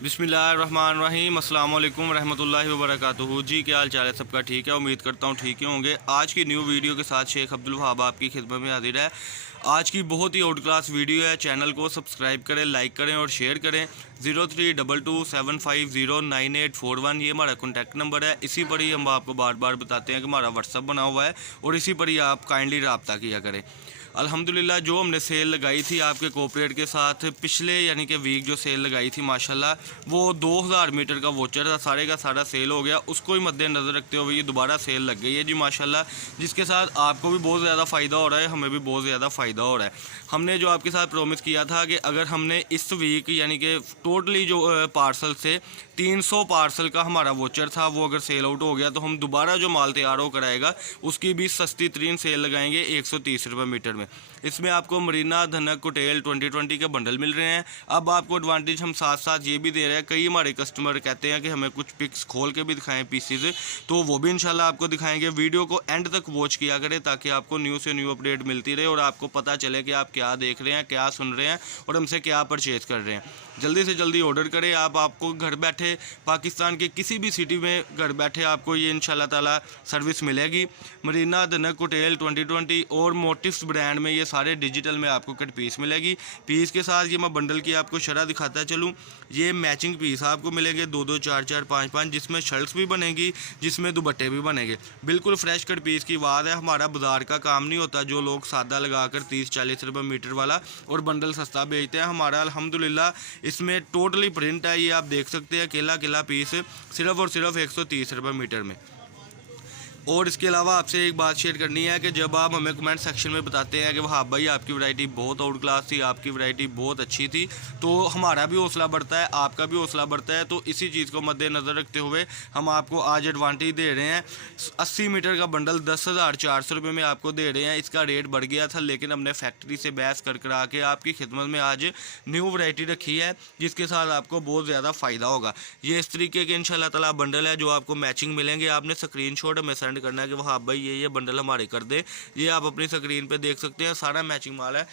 बिस्मिल्लाहिर्रहमानिर्रहीम अस्सलाम वालेकुम रहमतुल्लाहि व बरकातुहू। जी क्या हाल चाल है सबका? ठीक है, उम्मीद करता हूँ ठीक ही होंगे। आज की न्यू वीडियो के साथ शेख अब्दुल वहाब आपकी खिदमत में हाजिर है। आज की बहुत ही आउट क्लास वीडियो है। चैनल को सब्सक्राइब करें, लाइक करें और शेयर करें। 032275098841 ये हमारा कॉन्टैक्ट नंबर है। इसी पर ही हम आपको बार बार बताते हैं कि हमारा व्हाट्सअप बना हुआ है और इसी पर ही आप काइंडली रब्ता किया करें। अल्हम्दुलिल्लाह जो हमने सेल लगाई थी आपके कोऑपरेट के साथ पिछले यानी कि वीक जो सेल लगाई थी माशाल्लाह वो 2000 मीटर का वोचर था, सारे का सारा सेल हो गया। उसको ही मद्देनज़र रखते हुए ये दोबारा सेल लग गई है जी माशाल्लाह, जिसके साथ आपको भी बहुत ज़्यादा फ़ायदा हो रहा है, हमें भी बहुत ज़्यादा फ़ायदा हो रहा है। हमने जो आपके साथ प्रॉमिस किया था कि अगर हमने इस वीक यानी कि टोटली जो पार्सल से 300 पार्सल का हमारा वोचर था वो अगर सेल आउट हो गया तो हम दोबारा जो माल तैयार होकर आएगा उसकी भी सस्ती तरीन सेल लगाएंगे 130 रुपये मीटर में। इसमें आपको मरीना धनक कुटेल 2020 के बंडल मिल रहे हैं। अब आपको एडवांटेज हम साथ साथ ये भी दे रहे हैं, कई हमारे कस्टमर कहते हैं कि हमें कुछ पिक्स खोल के भी दिखाएं पीसीज, तो वो भी इंशाल्लाह आपको दिखाएंगे। वीडियो को एंड तक वॉच किया करें ताकि आपको न्यू से न्यू अपडेट मिलती रहे और आपको पता चले कि आप क्या देख रहे हैं, क्या सुन रहे हैं और हमसे क्या परचेज़ कर रहे हैं। जल्दी से जल्दी ऑर्डर करें। आपको घर बैठे पाकिस्तान के किसी भी सिटी में घर बैठे आपको ये इंशाल्लाह ताला सर्विस मिलेगी। मरीना धनक कुटेल 2020 और मोटिव्स ब्रांड में ये सारे डिजिटल में आपको कट पीस मिलेगी। पीस के साथ ये मैं बंडल की आपको शरह दिखाता चलूँ। ये मैचिंग पीस आपको मिलेंगे 2-2, 4-4, 5-5, जिसमें शर्ट्स भी बनेगी, जिसमें दुपट्टे भी बनेंगे। बिल्कुल फ्रेश कट पीस की बात है। हमारा बाजार का काम नहीं होता जो लोग सादा लगाकर 30-40 रुपये मीटर वाला और बंडल सस्ता बेचते हैं। हमारा अल्हम्दुलिल्लाह इसमें टोटली प्रिंट है, ये आप देख सकते हैं। अकेला अकेला पीस सिर्फ और सिर्फ 130 रुपये मीटर में। और इसके अलावा आपसे एक बात शेयर करनी है कि जब आप हमें कमेंट सेक्शन में बताते हैं कि वहाँ भाई आपकी वैरायटी बहुत आउट क्लास थी, आपकी वैरायटी बहुत अच्छी थी, तो हमारा भी हौसला बढ़ता है, आपका भी हौसला बढ़ता है। तो इसी चीज़ को मद्देनज़र रखते हुए हम आपको आज एडवांटेज दे रहे हैं। 80 मीटर का बंडल 10,400 रुपये में आपको दे रहे हैं। इसका रेट बढ़ गया था लेकिन हमने फैक्ट्री से बहस कर करा के आपकी खिदमत में आज न्यू वैरायटी रखी है जिसके साथ आपको बहुत ज़्यादा फ़ायदा होगा। ये इस तरीके के इंशाल्लाह ताला बंडल है जो आपको मैचिंग मिलेंगे। आपने स्क्रीनशॉट हमें सेंड करना है कि वहाँ भाई ये बंडल हमारे कर दे। ये आप अपनी स्क्रीन पे देख सकते हैं, सारा मैचिंग माल है।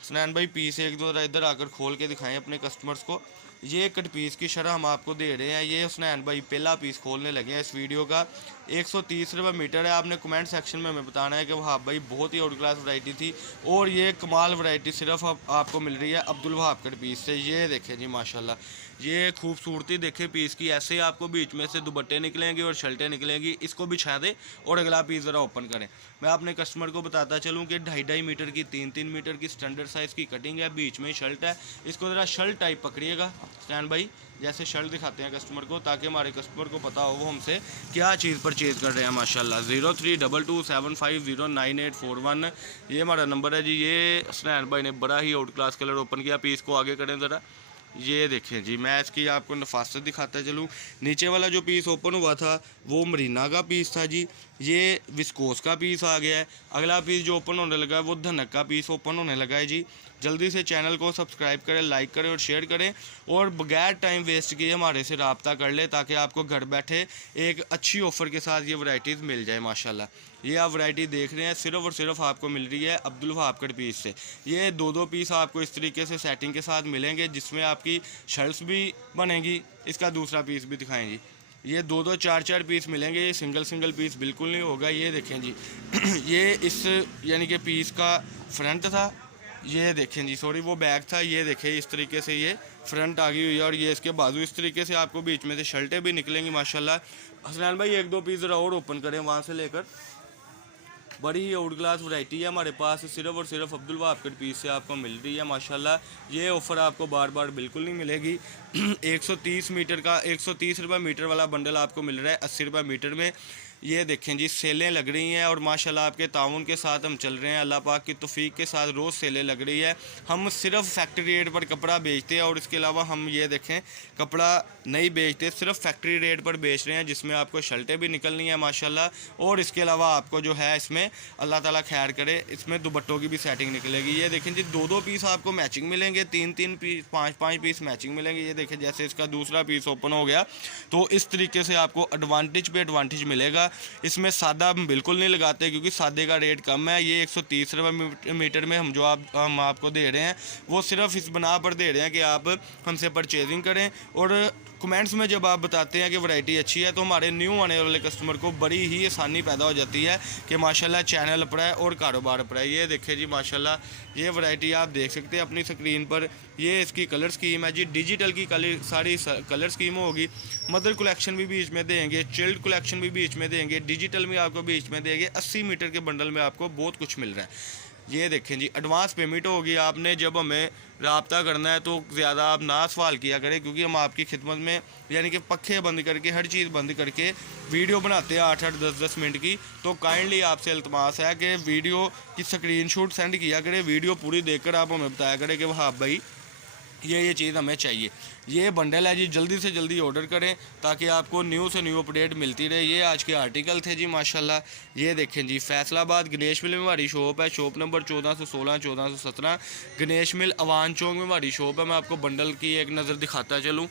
सनैन भाई पीस एक दो इधर आकर खोल के दिखाएं अपने कस्टमर्स को। ये कट पीस की शरह हम आपको दे रहे हैं। ये सनैन भाई पहला पीस खोलने लगे हैं इस वीडियो का। 130 रुपये मीटर है। आपने कमेंट सेक्शन में हमें बताना है कि वहाब भाई बहुत ही आउट क्लास वैरायटी थी और ये कमाल वैरायटी सिर्फ आपको मिल रही है अब्दुल वहाब कट पीस से। ये देखें जी माशाल्लाह, ये खूबसूरती देखें पीस की। ऐसे ही आपको बीच में से दुपट्टे निकलेंगे और शर्टें निकलेंगी। इसको बिछा दें और अगला पीस ज़रा ओपन करें। मैं अपने कस्टमर को बताता चलूँ कि 2.5 मीटर की 3-3 मीटर की स्टैंडर्ड साइज़ की कटिंग है, बीच में शर्ट है। इसको ज़रा शर्ट टाइप पकड़िएगा स्टैंड भाई, जैसे शर्ट दिखाते हैं कस्टमर को ताकि हमारे कस्टमर को पता हो वो हमसे क्या चीज़ परचेज़ कर रहे हैं माशाल्लाह। 032275098841 ये हमारा नंबर है जी। ये स्नैन भाई ने बड़ा ही आउट क्लास कलर ओपन किया। पीस को आगे करें ज़रा, ये देखें जी। मैं इसकी आपको नफासत दिखाता चलूँ। नीचे वाला जो पीस ओपन हुआ था वो मरीना का पीस था जी, ये विस्कोस का पीस आ गया है। अगला पीस जो ओपन होने लगा है वो धनक का पीस ओपन होने लगा है जी। जल्दी से चैनल को सब्सक्राइब करें, लाइक करें और शेयर करें और बगैर टाइम वेस्ट किए हमारे से रब्ता कर ले ताकि आपको घर बैठे एक अच्छी ऑफ़र के साथ ये वैरायटीज़ मिल जाए माशाल्लाह। ये आप वैरायटी देख रहे हैं सिर्फ और सिर्फ आपको मिल रही है अब्दुल वहाब कट पीस से। ये 2-2 पीस आपको इस तरीके से सेटिंग के साथ मिलेंगे जिसमें आपकी शर्ट्स भी बनेंगी। इसका दूसरा पीस भी दिखाएंगी। ये 2-2, 4-4 पीस मिलेंगे। ये सिंगल पीस बिल्कुल नहीं होगा। ये देखें जी ये इस यानी कि पीस का फ्रंट था, ये देखें जी सॉरी वो बैक था। ये देखें इस तरीके से ये फ्रंट आ गई हुई है और ये इसके बाजू इस तरीके से आपको बीच में से शर्टें भी निकलेंगी माशाल्लाह। हसनैन भाई 1-2 पीस ज़रा और ओपन करें वहाँ से लेकर। बड़ी ही आउट क्लास वैरायटी है हमारे पास, सिर्फ और सिर्फ अब्दुल वहाब कट पीस से आपको मिल रही है माशाल्लाह। ये ऑफ़र आपको बार बार बिल्कुल नहीं मिलेगी। 130 मीटर का 130 रुपये मीटर वाला बंडल आपको मिल रहा है 80 रुपये मीटर में। ये देखें जी सेलें लग रही हैं और माशाल्लाह आपके ताउन के साथ हम चल रहे हैं। अल्लाह पाक की तौफीक के साथ रोज़ सेलें लग रही है। हम सिर्फ फैक्ट्री रेट पर कपड़ा बेचते हैं और इसके अलावा हम ये देखें कपड़ा नहीं बेचते, सिर्फ फैक्ट्री रेट पर बेच रहे हैं जिसमें आपको शर्टें भी निकलनी है माशाल्लाह। और इसके अलावा आपको जो है इसमें अल्लाह ताला खैर करे इसमें दुपट्टों की भी सेटिंग निकलेगी। ये देखें जी 2-2 पीस आपको मैचिंग मिलेंगे, 3-3 पीस 5-5 पीस मैचिंग मिलेंगे। ये देखें जैसे इसका दूसरा पीस ओपन हो गया तो इस तरीके से आपको एडवांटेज पे एडवांटेज मिलेगा। माशाल्लाह। इसमें सादा हम बिल्कुल नहीं लगाते क्योंकि सादे का रेट कम है। ये 130 रुपये मीटर में हम आपको दे रहे हैं, वो सिर्फ इस बना पर दे रहे हैं कि आप हमसे परचेजिंग करें। और कमेंट्स में जब आप बताते हैं कि वैरायटी अच्छी है तो हमारे न्यू आने वाले कस्टमर को बड़ी ही आसानी पैदा हो जाती है कि माशाल्लाह चैनल अपना है और कारोबार अपना है। ये देखिए जी माशाल्लाह, ये वैरायटी आप देख सकते हैं अपनी स्क्रीन पर। ये इसकी कलर स्कीम है जी, डिजिटल की सारी कलर स्कीम होगी। मदर कलेक्शन भी बीच में देंगे, चिल्ड कलेक्शन भी बीच में देंगे, डिजिटल में आपको बीच में देंगे। 80 मीटर के बंडल में आपको बहुत कुछ मिल रहा है। ये देखें जी, एडवांस पेमेंट होगी। आपने जब हमें रब्ता करना है तो ज़्यादा आप ना सवाल किया करें क्योंकि हम आपकी खिदमत में यानी कि पखे बंद करके हर चीज़ बंद करके वीडियो बनाते हैं 8-8 10-10 मिनट की। तो काइंडली आपसे इल्तमास है कि वीडियो की स्क्रीनशॉट सेंड किया करें, वीडियो पूरी देखकर आप हमें बताया करें कि हाँ भाई ये चीज़ हमें चाहिए। ये बंडल है जी, जल्दी से जल्दी ऑर्डर करें ताकि आपको न्यू से न्यू अपडेट मिलती रहे। ये आज के आर्टिकल थे जी माशाल्लाह। ये देखें जी, फैसलाबाद गणेश मिल में हमारी शॉप है, शॉप नंबर 1416 1417 गणेश मिल अवान चौक में हमारी शॉप है। मैं आपको बंडल की एक नज़र दिखाता चलूँ।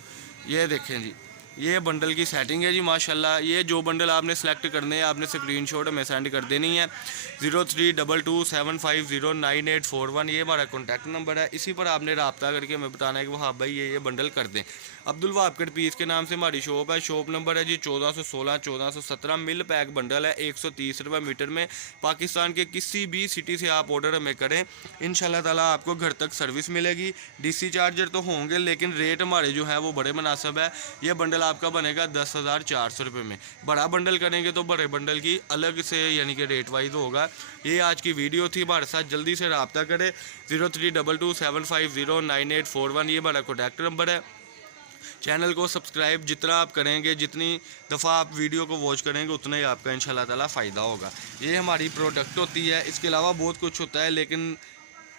ये देखें जी, ये बंडल की सेटिंग है जी माशाल्लाह। ये जो बंडल आपने सेलेक्ट करने हैं आपने स्क्रीनशॉट हमें सेंड कर देनी है। 032275098141 ये हमारा कॉन्टैक्ट नंबर है। इसी पर आपने रब्ता करके हमें बताना है कि हाँ भाई ये बंडल कर दें। अब्दुल वहाब कट पीस के नाम से हमारी शॉप है। शॉप नंबर है जी 1416 1417। मिल पैक बंडल है 130 रुपये मीटर में। पाकिस्तान के किसी भी सिटी से आप ऑर्डर हमें करें, इंशाल्लाह ताला आपको घर तक सर्विस मिलेगी। DC चार्जर तो होंगे लेकिन रेट हमारे जो है वो बड़े मुनासिब है। ये बंडल आपका बनेगा 10,400 रुपये में। बड़ा बंडल करेंगे तो बड़े बंडल की अलग से यानी कि रेट वाइज होगा। ये आज की वीडियो थी, हमारे साथ जल्दी से रब्ता करें। 032275098141 ये हमारा कॉन्टैक्ट नंबर है। चैनल को सब्सक्राइब जितना आप करेंगे, जितनी दफ़ा आप वीडियो को वॉच करेंगे उतना ही आपका इंशाल्लाह ताला फ़ायदा होगा। ये हमारी प्रोडक्ट होती है, इसके अलावा बहुत कुछ होता है लेकिन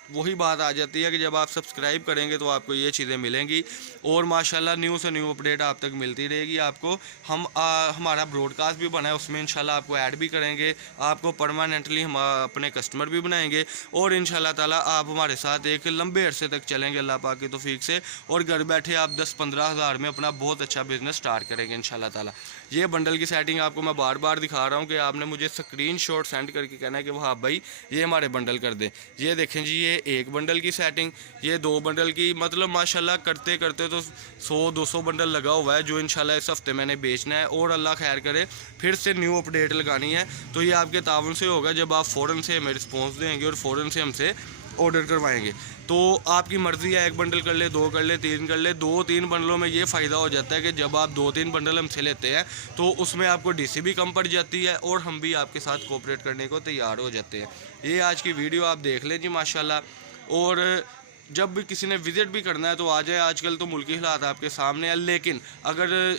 वही बात आ जाती है कि जब आप सब्सक्राइब करेंगे तो आपको ये चीज़ें मिलेंगी और माशाल्लाह न्यू से न्यू अपडेट आप तक मिलती रहेगी। आपको हमारा ब्रॉडकास्ट भी बना है, उसमें इंशाल्लाह आपको ऐड भी करेंगे, आपको परमानेंटली हम अपने कस्टमर भी बनाएंगे और इंशाल्लाह ताला आप हमारे साथ एक लंबे अरसे तक चलेंगे अल्लाह पाक की तौफीक से। और घर बैठे आप 10-15 हज़ार में अपना बहुत अच्छा बिजनेस स्टार्ट करेंगे इंशाल्लाह ताला। ये बंडल की सेटिंग आपको मैं बार बार दिखा रहा हूँ कि आपने मुझे स्क्रीनशॉट सेंड करके कहना है कि हाँ भाई ये हमारे बंडल कर दे। ये देखें जी, ये एक बंडल की सेटिंग, ये 2 बंडल की, मतलब माशाल्लाह करते करते तो 100-200 बंडल लगा हुआ है जो इंशाल्लाह इस हफ्ते मैंने बेचना है। और अल्लाह खैर करे फिर से न्यू अपडेट लगानी है तो ये आपके ताउन से होगा जब आप फ़ौरन से हमें रिस्पॉन्स देंगे और फ़ौरन से हमसे ऑर्डर करवाएंगे। तो आपकी मर्ज़ी है, 1 बंडल कर ले, 2 कर ले, 3 कर ले। 2-3 बंडलों में ये फ़ायदा हो जाता है कि जब आप 2-3 बंडल हमसे लेते हैं तो उसमें आपको DC भी कम पड़ जाती है और हम भी आपके साथ कोऑपरेट करने को तैयार हो जाते हैं। ये आज की वीडियो आप देख लें जी माशाल्लाह। और जब भी किसी ने विज़िट भी करना है तो आ जाए। आजकल तो मुल्की हालात आपके सामने है, लेकिन अगर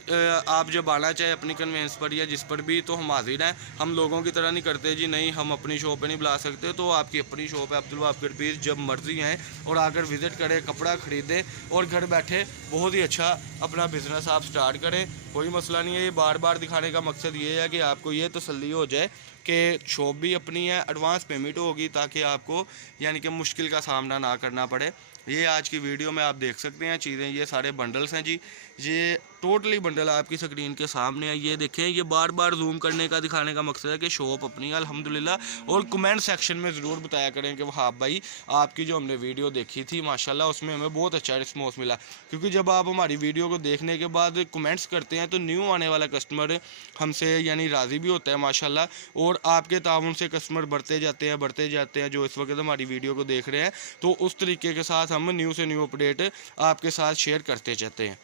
आप जब आना चाहे अपनी कन्वेंस पर या जिस पर भी तो हम हाजिर हैं। हम लोगों की तरह नहीं करते जी नहीं हम अपनी शॉप पे नहीं बुला सकते। तो आपकी अपनी शॉप है अब्दुल वहाब कट पीस, जब मर्ज़ी हैं और आकर विज़िट करें, कपड़ा ख़रीदें और घर बैठे बहुत ही अच्छा अपना बिज़नेस आप स्टार्ट करें। कोई मसला नहीं है। ये बार बार दिखाने का मकसद ये है कि आपको ये तसल्ली हो जाए कि शॉप भी अपनी है, एडवांस पेमेंट होगी ताकि आपको यानी कि मुश्किल का सामना ना करना पड़े। ये आज की वीडियो में आप देख सकते हैं चीज़ें, ये सारे बंडल्स हैं जी। ये टोटली बंडल आपकी स्क्रीन के सामने है। ये देखें, ये बार बार जूम करने का दिखाने का मकसद है कि शॉप अपनी है अल्हम्दुलिल्लाह। और कमेंट सेक्शन में ज़रूर बताया करें कि हाँ भाई आपकी जो हमने वीडियो देखी थी माशाल्लाह उसमें हमें बहुत अच्छा रिस्पॉन्स मिला। क्योंकि जब आप हमारी वीडियो को देखने के बाद कमेंट्स करते हैं तो न्यू आने वाला कस्टमर हमसे यानी राज़ी भी होता है माशाल्लाह। और आपके ताउन से कस्टमर बढ़ते जाते हैं जो इस वक्त हमारी वीडियो को देख रहे हैं। तो उस तरीके के साथ हम न्यू से न्यू अपडेट आपके साथ शेयर करते जाते हैं।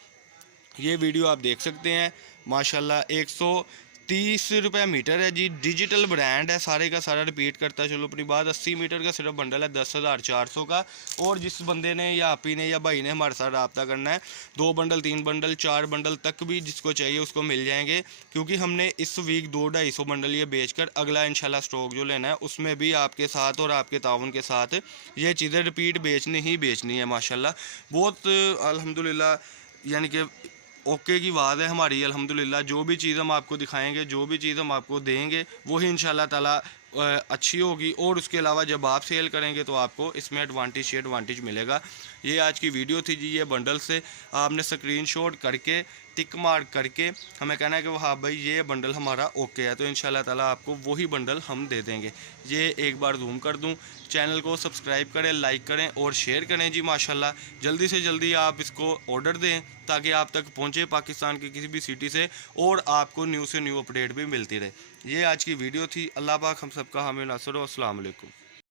ये वीडियो आप देख सकते हैं माशाल्लाह 130 रुपये मीटर है जी। डिजिटल ब्रांड है, सारे का सारा रिपीट करता चलो अपनी बात। 80 मीटर का सिर्फ बंडल है 10,400 का। और जिस बंदे ने या आपी ने या भाई ने हमारे साथ रब्ता करना है 2 बंडल 3 बंडल 4 बंडल तक भी जिसको चाहिए उसको मिल जाएंगे। क्योंकि हमने इस वीक 200-250 बंडल ये बेचकर अगला इंशाल्लाह स्टॉक जो लेना है उसमें भी आपके साथ और आपके ताउन के साथ ये चीज़ें रिपीट बेचनी ही बेचनी है माशाल्लाह। बहुत अल्हम्दुलिल्लाह यानी कि ओके की बात है हमारी अल्हम्दुलिल्लाह। जो भी चीज़ हम आपको दिखाएंगे, जो भी चीज़ हम आपको देंगे वही इंशाल्लाह ताला अच्छी होगी। और उसके अलावा जब आप सेल करेंगे तो आपको इसमें एडवांटेज ही एडवांटेज मिलेगा। ये आज की वीडियो थी जी। ये बंडल से आपने स्क्रीनशॉट करके टिक मार्क करके हमें कहना है कि हाँ भाई ये बंडल हमारा ओके है, तो इंशाल्लाह ताला आपको वही बंडल हम दे देंगे। ये एक बार जूम कर दूं, चैनल को सब्सक्राइब करें, लाइक करें और शेयर करें जी। माशाल्लाह जल्दी से जल्दी आप इसको ऑर्डर दें ताकि आप तक पहुंचे पाकिस्तान की किसी भी सिटी से, और आपको न्यू से न्यू अपडेट भी मिलती रहे। ये आज की वीडियो थी। अल्लाह पाक हम सबका हामी नासर। अस्सलाम वालेकुम।